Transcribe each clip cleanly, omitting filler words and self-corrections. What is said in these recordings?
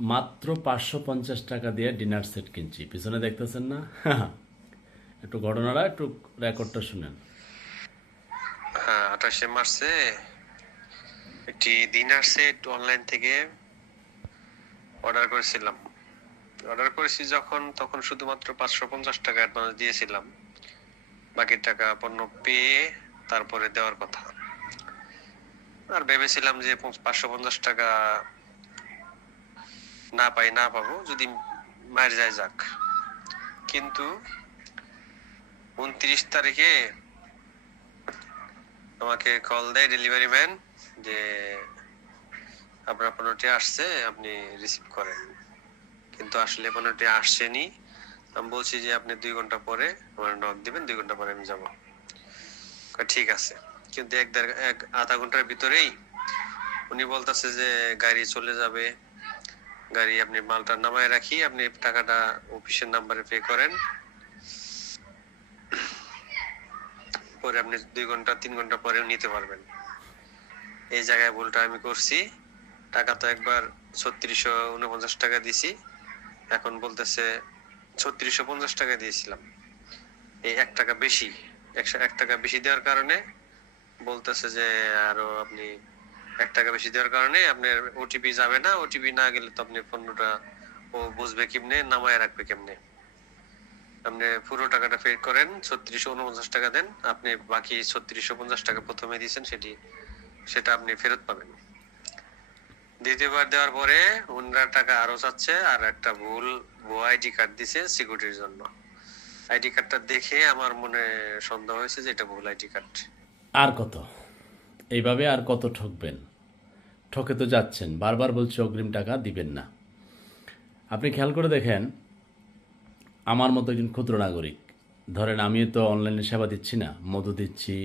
মাত্র 550 টাকা দিয়ে ডিনার সেট কিনছি, পিছনে দেখতেছেন না? একটু ঘটনাটা একটু রেকর্ডটা শুনেন। হ্যাঁ, 28 মার্চে একটি ডিনার সেট অনলাইন থেকে অর্ডার করেছিলাম। অর্ডার করেছি তখন শুধুমাত্র 550 টাকা অ্যাডভান্স দিয়েছিলাম। বাকি টাকা পণ্য পেয়ে তারপরে দেওয়ার কথা। আর ভেবেছিলাম যে 550 টাকা না পাবো, যদি মার যায় যাক। কিন্তু 29 তারিখে আমাকে কল দেয় ডেলিভারি ম্যান যে আপনার পণ্যটি আসছে, আপনি রিসিভ করেন। কিন্তু আসলে পণ্যটি আসছেনি। আমি বলছি যে আপনি 2 ঘন্টা পরে আমার নক দিবেন, 2 ঘন্টা পরে আমি যাব। ঠিক আছে। কিন্তু আধা ঘন্টার ভিতরেই উনি বলতেছে যে গাড়ি চলে যাবে, গাড়ি আপনি মালটা নামায় রাখি, আপনি টাকাটা অফিসের নাম্বারে পে করেন, পরে আপনি 2 ঘন্টা 3 ঘন্টা পরে নিতে পারবেন। এই জায়গায় ভুলটা আমি করছি। টাকা তো একবার 3649 টাকা দিছি, এখন বলতেছে 3650 টাকা দিয়েছিলাম। এই 1 টাকা বেশি, 1 টাকা বেশি দেওয়ার কারণে বলতেছে যে আরো আপনি 1 টাকা বেশি দেওয়ার কারণে আপনার ওটিপি যাবে না, ওটিপি না গেলে তো আপনি পণ্যটা ও বুঝবে কেমনে, নামায় রাখবে কেমনে। আপনি পুরো টাকাটা পে করেন, 3649 টাকা দেন, আপনি বাকি 3650 টাকা প্রথমে দিয়েছেন সেটা আপনি ফেরত পাবেন। দ্বিতীয়বার দেওয়ার পরে ওনারা টাকা আরো চাচ্ছে, আর একটা ভুয়া আইডি কার্ড দিছে সিকিউরিটির জন্য। আইডি কার্ডটা দেখে আমার মনে সন্দেহ হয়েছে যে এটা ভুল আইডি কার্ড। আর কত এইভাবে আর কত ঠকবেন? ঠকে তো যাচ্ছেন, বারবার বলছি অগ্রিম টাকা দিবেন না। আপনি খেয়াল করে দেখেন, আমার মতো একজন ক্ষুদ্র নাগরিক, ধরেন আমিও তো অনলাইনে সেবা দিচ্ছি না, মধু দিচ্ছি,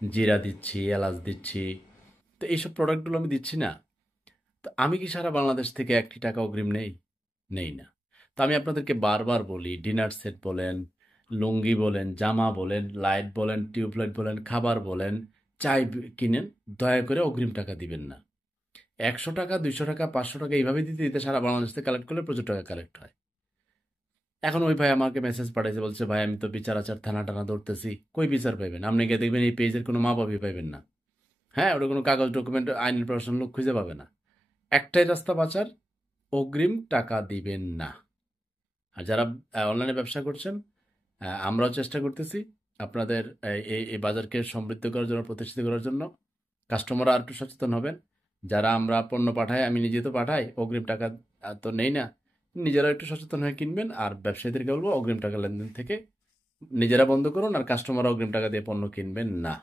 জিরা দিচ্ছি, এলাচ দিচ্ছি, তো এইসব প্রোডাক্টগুলো আমি দিচ্ছি না। তো আমি কি সারা বাংলাদেশ থেকে 1 টাকা অগ্রিম নেই না। তো আমি আপনাদেরকে বারবার বলি, ডিনার সেট বলেন, লুঙ্গি বলেন, জামা বলেন, লাইট বলেন, টিউবলাইট বলেন, খাবার বলেন, চাই কিনেন, দয়া করে অগ্রিম টাকা দিবেন না। 100 টাকা, 200 টাকা, 500 টাকা এইভাবে দিতে দিতে সারা বাংলাদেশ থেকে কালেক্ট করলে প্রচুর টাকা কালেক্ট হয়। এখন ওই ভাই আমাকে মেসেজ পাঠাইছে, বলছে ভাই আমি তো বিচার আচার থানা টানা ধরতেছি। কই বিচার পাইবেন? আপনি গিয়ে দেখবেন এই পেজের কোনো মা বাপই পাইবেন না। হ্যাঁ, ওটা কোনো কাগজ ডকুমেন্ট আইনের প্রশাসন লোক খুঁজে পাবে না। একটাই রাস্তা বাঁচার, অগ্রিম টাকা দিবেন না। আর যারা অনলাইনে ব্যবসা করছেন, আমরাও চেষ্টা করতেছি আপনাদের এই বাজারকে সমৃদ্ধ করার জন্য, প্রতিষ্ঠিত করার জন্য। কাস্টমাররা আর একটু সচেতন হবেন। যারা আমরা পণ্য পাঠাই, আমি নিজে তো পাঠাই, অগ্রিম টাকা তো নেই না, নিজেরা একটু সচেতন হয়ে কিনবেন। আর ব্যবসায়ীদেরকে বলবো অগ্রিম টাকা লেনদেন থেকে নিজেরা বন্ধ করুন, আর কাস্টমাররা অগ্রিম টাকা দিয়ে পণ্য কিনবেন না।